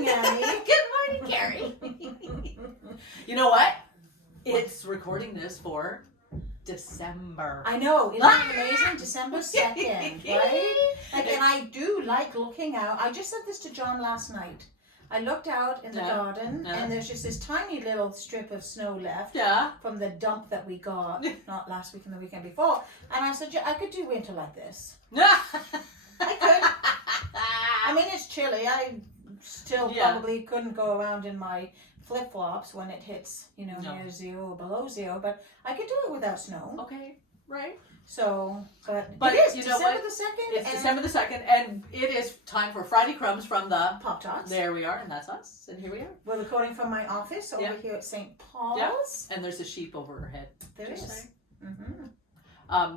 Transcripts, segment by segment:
morning, Annie. Good morning, Carrie. You know what? It's recording this for December. I know. Isn't it amazing? December 2nd, right? Like, and I do like looking out. I just said this to John last night. I looked out in the garden, and there's just this tiny little strip of snow left from the dump that we got, not last week and the weekend before. And I said, I could do winter like this. I could. I mean, it's chilly. I still probably couldn't go around in my flip-flops when it hits, near 0 or below 0, but I could do it without snow. Okay, right. So, but it is December the 2nd. It's December the 2nd, and it is time for Friday Crumbs from the Pop Tarts. There we are, and that's us, and here we are. We're recording from my office over here at St. Paul's. And there's a sheep over our head. There is.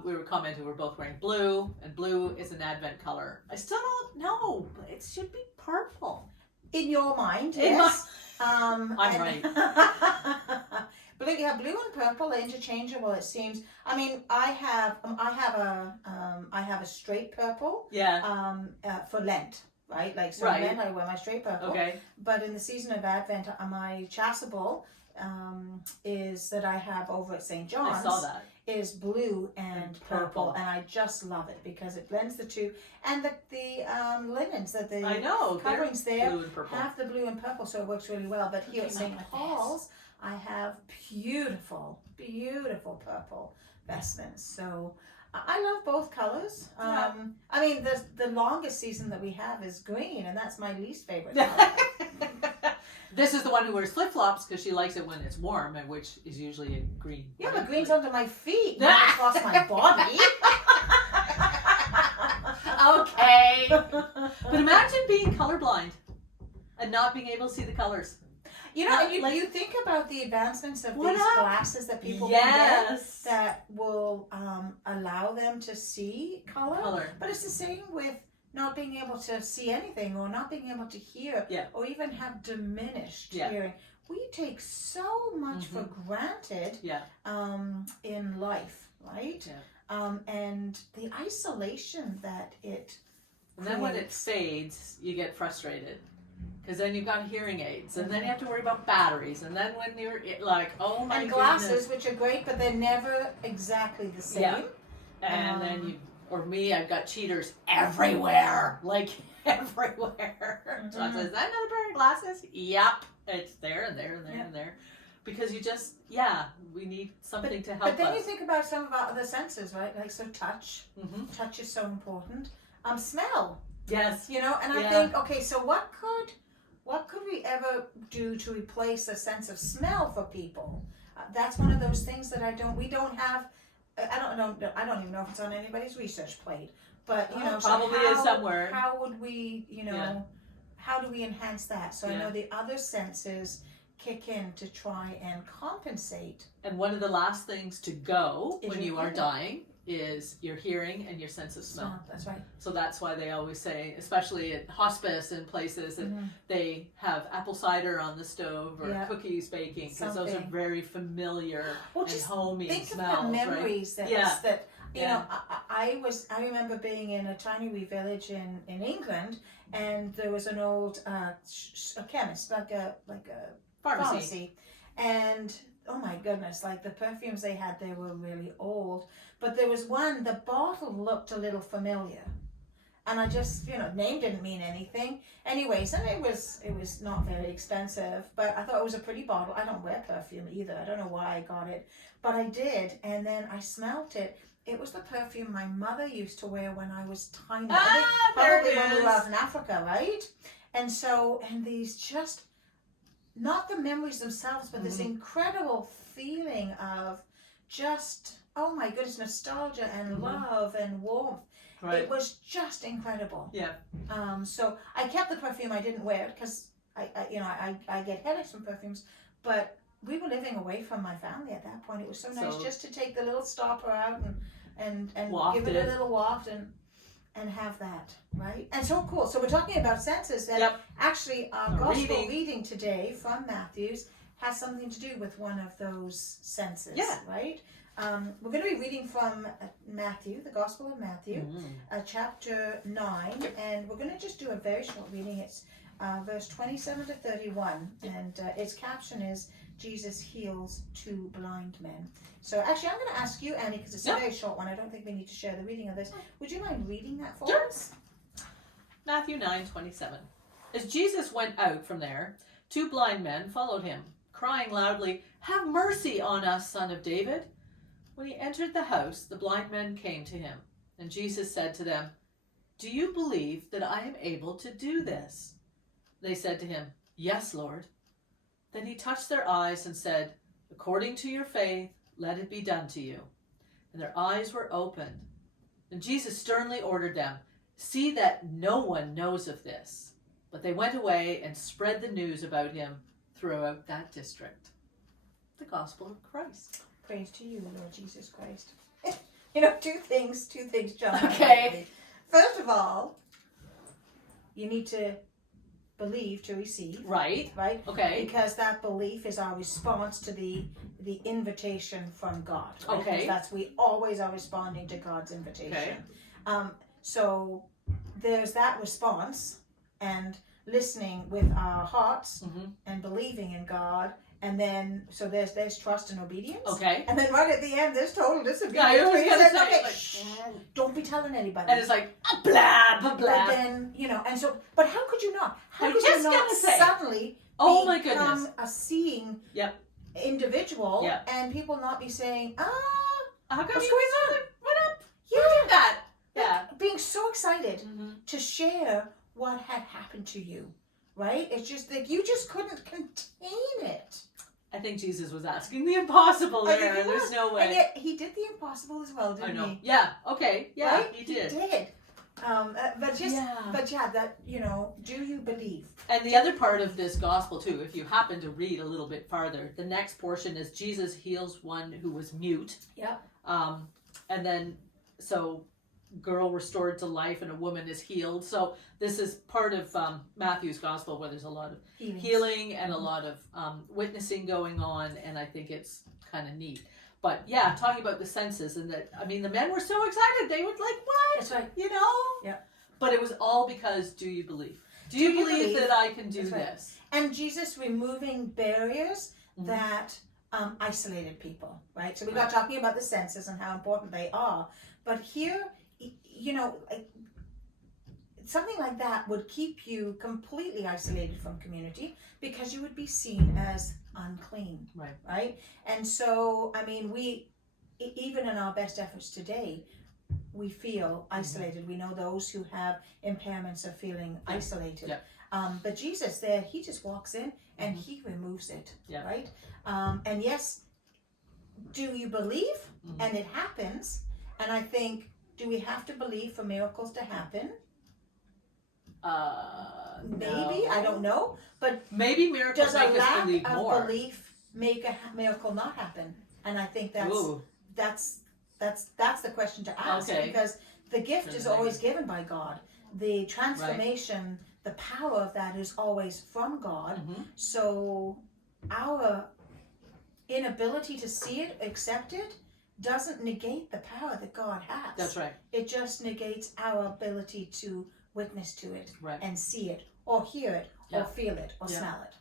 We were commenting we're both wearing blue, and blue is an Advent color. I still don't know, but it should be purple. In your mind, yes. I'm right. Blue, blue and purple are interchangeable. It seems. I mean, I have a straight purple. For Lent, right? Like so, Lent I wear my straight purple. Okay. But in the season of Advent, my chasuble is that I have over at St. John's. I saw that. Is blue and purple, and I just love it because it blends the two. And the linens that the coverings there have the blue and purple, so it works really well. But here at St. Paul's, I have beautiful, beautiful purple vestments. So I love both colors. I mean, the longest season that we have is green, and that's my least favorite color. This is the one who wears flip-flops because she likes it when it's warm, and which is usually a green. Yeah, but green's under my feet, not across my body. Okay. But imagine being colorblind and not being able to see the colors. You think about the advancements of these glasses that people can get that will allow them to see color. But it's the same with not being able to see anything or not being able to hear or even have diminished hearing. We take so much for granted in life, right? And the isolation that it And then when it fades, you get frustrated. Because then you've got hearing aids, and then you have to worry about batteries, and then when you're like, oh my goodness. And glasses, which are great, but they're never exactly the same. Yeah. And then you... Or me, I've got cheaters everywhere. Like, everywhere. So I said, is that another pair of glasses? Yep. It's there and there and there and there. Because you just, we need something to help us. But then you think about some of our other senses, right? Like, so touch. Touch is so important. Smell. Yes. And I think, okay, so what could we ever do to replace a sense of smell for people? That's one of those things that we don't have. I don't even know if it's on anybody's research plate, but probably is somewhere. How would we, how do we enhance that? So I know the other senses kick in to try and compensate. And one of the last things to go when you are dying is your hearing and your sense of smell. That's right. So that's why they always say, especially at hospice and places, that they have apple cider on the stove or cookies baking, because those are very familiar and homey think smells. Of the memories that I remember being in a tiny wee village in England, and there was an old a chemist, like a pharmacy, and oh my goodness, like the perfumes they had, they were really old. But there was one, the bottle looked a little familiar. And I just, name didn't mean anything. Anyways, and it was not very expensive, but I thought it was a pretty bottle. I don't wear perfume either. I don't know why I got it, but I did. And then I smelt it. It was the perfume my mother used to wear when I was tiny. Probably when we were out in Africa, right? And these just, not the memories themselves, but this incredible feeling of just, oh my goodness, nostalgia and love and warmth. Right. It was just incredible. Yeah. So I kept the perfume. I didn't wear it because I get headaches from perfumes. But we were living away from my family at that point. It was so nice just to take the little stopper out and give it a little waft and have that, right? And so cool. So we're talking about senses that actually our gospel reading today from Matthew's has something to do with one of those senses, right? We're going to be reading from Matthew, the Gospel of Matthew, chapter 9, and we're going to just do a very short reading. It's verse 27 to 31, and its caption is Jesus heals 2 blind men. So actually, I'm going to ask you, Annie, because it's a very short one. I don't think we need to share the reading of this. Would you mind reading that for us? Matthew 9:27. As Jesus went out from there, 2 blind men followed him, crying loudly, "Have mercy on us, Son of David." When he entered the house, the blind men came to him, and Jesus said to them, "Do you believe that I am able to do this?" They said to him, "Yes, Lord." Then he touched their eyes and said, "According to your faith, let it be done to you." And their eyes were opened. And Jesus sternly ordered them, "See that no one knows of this." But they went away and spread the news about him throughout that district. The Gospel of Christ. Praise to you, Lord Jesus Christ. You know, two things jump out. Okay. First of all, you need to believe to receive. Right. Right? Okay. Because that belief is our response to the invitation from God. Right? Okay. Because that's, we always are responding to God's invitation. Okay. So there's that response and listening with our hearts and believing in God. And then, so there's trust and obedience. Okay. And then right at the end, there's total disobedience. Yeah, I was going to say, okay, like, shh, don't be telling anybody. and it's like, blah, blah, blah. But then, you know, and so, but how could you not? How I'm could just you not gonna say, suddenly oh my become goodness. a seeing individual and people not be saying, How come what's you going on? What up? Yeah. Who did that? Yeah. Being so excited to share what had happened to you, right? It's just that you just couldn't contain it. I think Jesus was asking the impossible I there. think he There's was. no way. And yet he did the impossible as well, didn't I know. he? Yeah. Okay. Yeah. Right? He did. He did. But that, you know, do you believe? And the other part of this gospel too, if you happen to read a little bit farther, the next portion is Jesus heals one who was mute. Yeah. And then so girl restored to life and a woman is healed. So this is part of Matthew's gospel where there's a lot of healing and a lot of witnessing going on, and I think it's kind of neat. But yeah, talking about the senses and that, I mean, the men were so excited. They were like, what? That's right. You know? Yeah. But it was all because, do you believe? Do you believe that I can do this? And Jesus removing barriers that isolated people, right? So we got talking about the senses and how important they are. But here, you know, something like that would keep you completely isolated from community because you would be seen as unclean, right? And so, I mean, we, even in our best efforts today, we feel isolated. We know those who have impairments of feeling isolated. But Jesus there, he just walks in and he removes it, right? And yes, do you believe? And it happens. And I think, do we have to believe for miracles to happen? Maybe, I don't know. But maybe miracles make us believe more. Does a lack of belief make a miracle not happen? And I think that's the question to ask, because the gift is always given by God. The transformation, the power of that is always from God. So our inability to see it, accept it, doesn't negate the power that God has. That's right. It just negates our ability to witness to it and see it or hear it or feel it or smell it.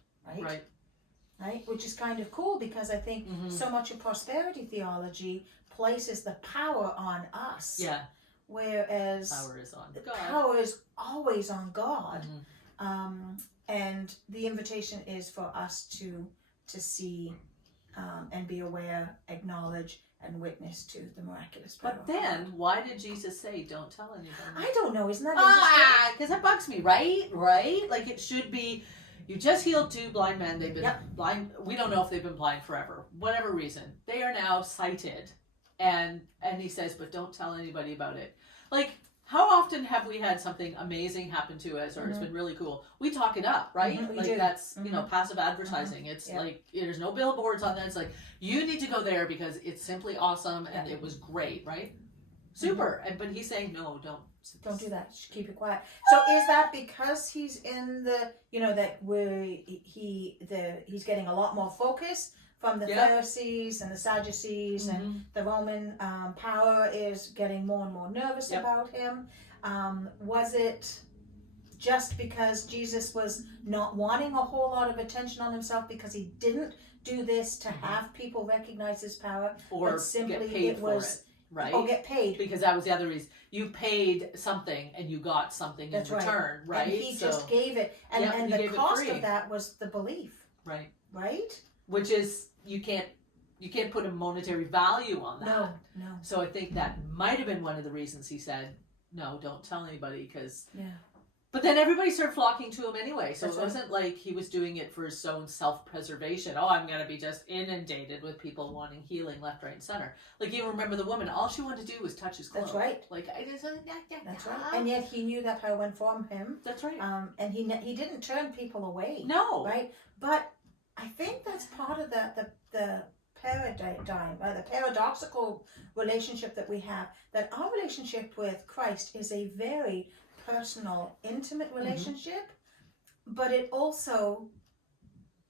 Right? Which is kind of cool because I think so much of prosperity theology places the power on us. Yeah. Whereas power is on the God. Power is always on God. And the invitation is for us to see and be aware, acknowledge, and witness to the miraculous power. But then, why did Jesus say, don't tell anybody? I don't know. Isn't that interesting? Because that bugs me, right? Like it should be, you just healed 2 blind men. They've been blind. We don't know if they've been blind forever. Whatever reason. They are now sighted. And he says, but don't tell anybody about it. Like, how often have we had something amazing happen to us or it's been really cool? We talk it up, right? Like that's, you know, passive advertising. It's like, there's no billboards on that. It's like, you need to go there because it's simply awesome and it was great, right? Super. But he's saying, no, don't do that. Just keep it quiet. So is that because he's in the, you know, that he's getting a lot more focus from the Pharisees and the Sadducees and the Roman power is getting more and more nervous about him? Was it just because Jesus was not wanting a whole lot of attention on himself, because he didn't do this to have people recognize his power, or but simply get paid for it, right? Or get paid. Because that was the other reason. You paid something and you got something in return, right? And he just gave it. And the cost of that was the belief. Right. Right? Which is, you can't put a monetary value on that. No. So I think that might have been one of the reasons he said, no, don't tell anybody, because... Yeah. But then everybody started flocking to him anyway. So That's it wasn't like he was doing it for his own self-preservation. Oh, I'm going to be just inundated with people wanting healing left, right, and center. Like, you remember the woman, all she wanted to do was touch his clothes. That's right. Like, I just... That's right. And yet he knew that power went from him. That's right. And he didn't turn people away. No. Right? But I think that's part of the paradigm, the paradoxical relationship that we have, that our relationship with Christ is a very personal, intimate relationship, but it also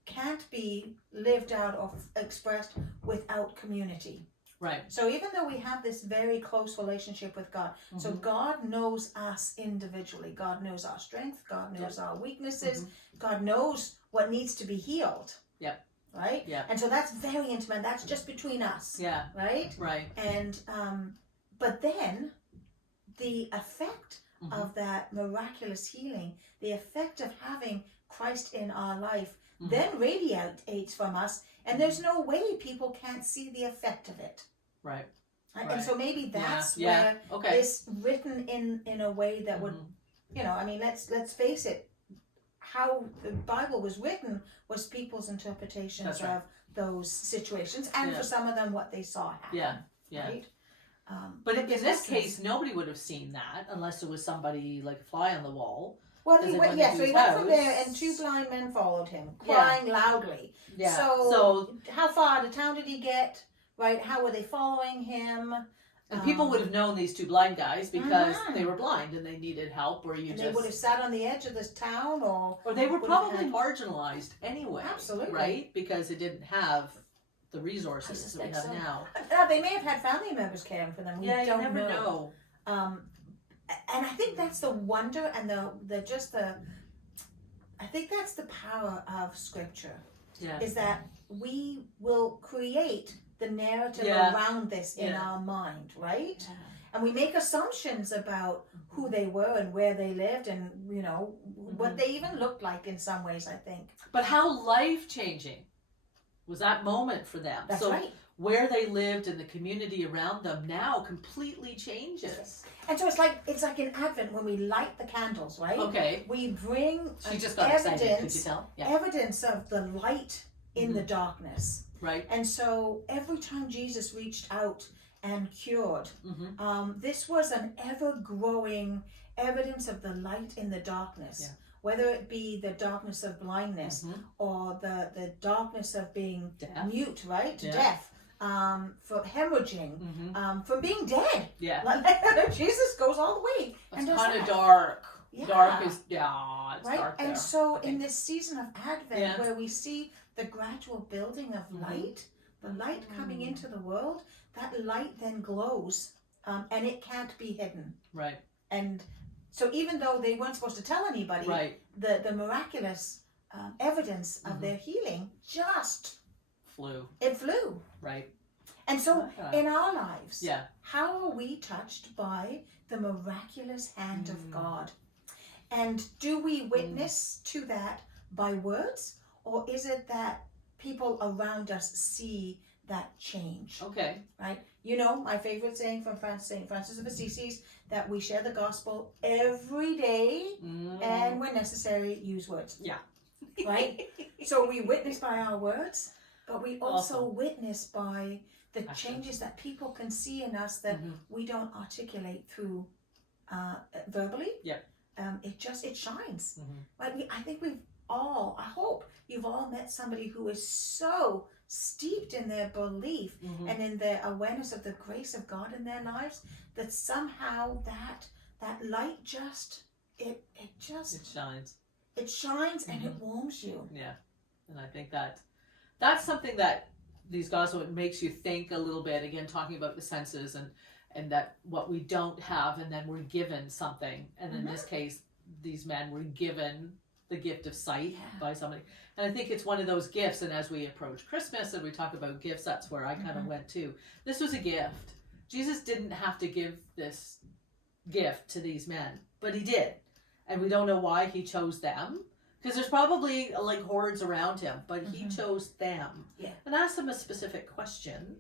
can't be lived out or expressed without community. Right. So even though we have this very close relationship with God, so God knows us individually. God knows our strength. God knows our weaknesses. God knows what needs to be healed. Yep. Right? Yeah. And so that's very intimate. That's just between us. Yeah. Right? Right. And but then the effect of that miraculous healing, the effect of having Christ in our life, then radiates from us, and there's no way people can't see the effect of it. Right. And so maybe that's where it's written in a way that would, I mean, let's face it, how the Bible was written was people's interpretations of those situations, and for some of them what they saw happen. Yeah. Right? But in this case, nobody would have seen that unless it was somebody like a fly on the wall. Well, he went from there, and two blind men followed him, crying loudly. Yeah. So how far out of town did he get? Right? How were they following him? And people would have known these two blind guys because they were blind and they needed help, or they would have sat on the edge of this town, or they were probably marginalized anyway. Absolutely. Right? Because it didn't have the resources that we have now. They may have had family members caring for them. We don't you never know. And I think that's the wonder and I think that's the power of Scripture. Yeah. Is that we will create the narrative around this in our mind, right? Yeah. And we make assumptions about who they were and where they lived and, what they even looked like in some ways, I think. But how life-changing was that moment for them? That's right. Where they lived and the community around them now completely changes. And so it's like in Advent when we light the candles, right? Okay. We bring she just got excited. Could you tell? Yeah. Evidence of the light in the darkness. Right. And so every time Jesus reached out and cured, this was an ever-growing evidence of the light in the darkness. Yeah. Whether it be the darkness of blindness or the darkness of being mute, right? Yeah. Deaf. For hemorrhaging, from being dead. Yeah. Like, Jesus goes all the way. It's kind of dark. Yeah. Dark is, it's right? dark there. And so in this season of Advent, where we see the gradual building of light, the light coming into the world, that light then glows, and it can't be hidden. Right. And so even though they weren't supposed to tell anybody, the miraculous evidence of their healing just flew. Right. And so in our lives, how are we touched by the miraculous hand of God? And do we witness to that by words, or is it that people around us see that change? Okay. Right? My favorite saying from St. Francis of Assisi, that we share the gospel every day, and when necessary, use words. Yeah. Right? So we witness by our words, but we also witness by the changes that people can see in us that we don't articulate through verbally. Yeah. It shines. Right? I think I hope you've all met somebody who is so steeped in their belief and in their awareness of the grace of God in their lives that somehow that light it shines. It shines and it warms you. Yeah. And I think that's something that these gospel makes you think a little bit, again talking about the senses and that what we don't have, and then we're given something, and in this case these men were given the gift of sight by somebody. And I think it's one of those gifts. And as we approach Christmas and we talk about gifts, that's where I kind of went to. This was a gift. Jesus didn't have to give this gift to these men, but he did. And we don't know why he chose them. Because there's probably like hordes around him, but he chose them. Yeah. And asked them a specific question,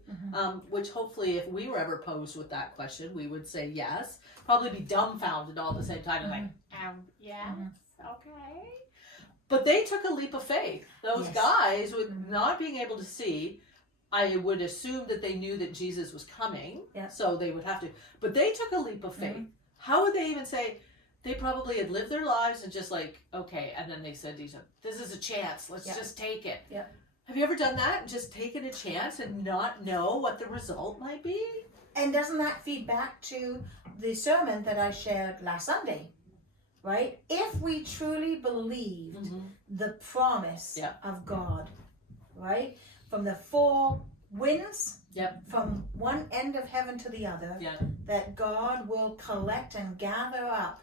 which hopefully if we were ever posed with that question, we would say yes. Probably be dumbfounded all at the same time. Like, yes, okay. But they took a leap of faith. Those guys, with not being able to see, I would assume that they knew that Jesus was coming. Yeah. So they would have to. But they took a leap of faith. How would they even say... They probably had lived their lives and just like, okay, and then they said, this is a chance. Let's just take it. Yeah. Have you ever done that? Just taken a chance and not know what the result might be? And doesn't that feed back to the sermon that I shared last Sunday? Right? If we truly believed the promise of God, right? From the four winds, from one end of heaven to the other, that God will collect and gather up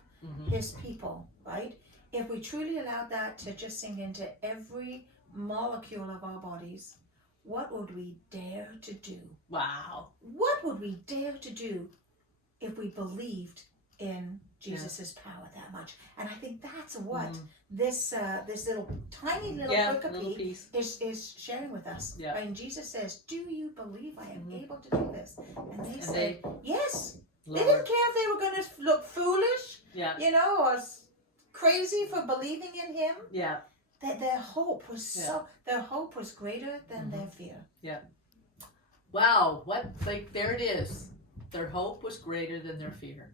his people, right? If we truly allowed that to just sink into every molecule of our bodies, what would we dare to do? Wow. What would we dare to do if we believed in Jesus's power that much? And I think that's what this little tiny little pericope is sharing with us. Yeah. Right? And Jesus says, do you believe I am able to do this? And they said, yes. Lord. They didn't care if they were going to look foolish, or crazy for believing in him. Yeah. That their hope was their hope was greater than their fear. Yeah. Wow. There it is. Their hope was greater than their fear.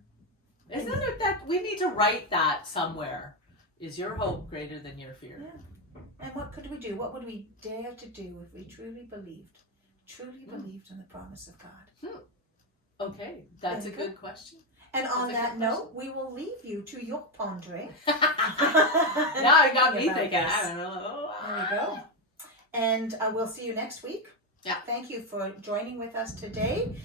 Isn't it that we need to write that somewhere? Is your hope greater than your fear? Yeah. And what could we do? What would we dare to do if we truly believed in the promise of God? Okay, that's a good question. And on that note, we will leave you to your pondering. Now I got me thinking. I don't know. There you go. And we'll see you next week. Yeah. Thank you for joining with us today.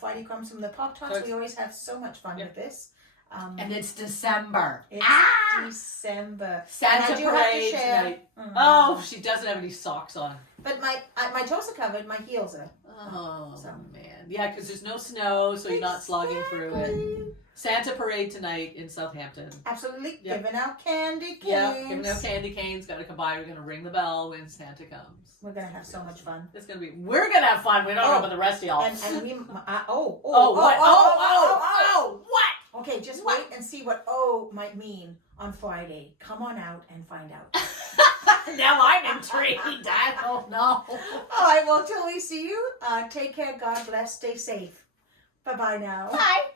Friday Crumbs from the Pop Tarts. We always have so much fun with this. And it's December. It's December. Santa parade tonight. Oh, she doesn't have any socks on. But my toes are covered. My heels are. Oh, man. Yeah, because there's no snow, so you're not slogging through it. Santa parade tonight in Southampton. Absolutely. Yep. Giving out candy canes. Yeah, giving out candy canes. Got to come by. We're going to ring the bell when Santa comes. We're going to have so much fun. We're going to have fun. We don't know about the rest of y'all. And we, what? Okay, just wait and see what might mean on Friday. Come on out and find out. Now I'm intrigued. I don't know. All right, well, till we see you, take care. God bless. Stay safe. Bye-bye now. Bye.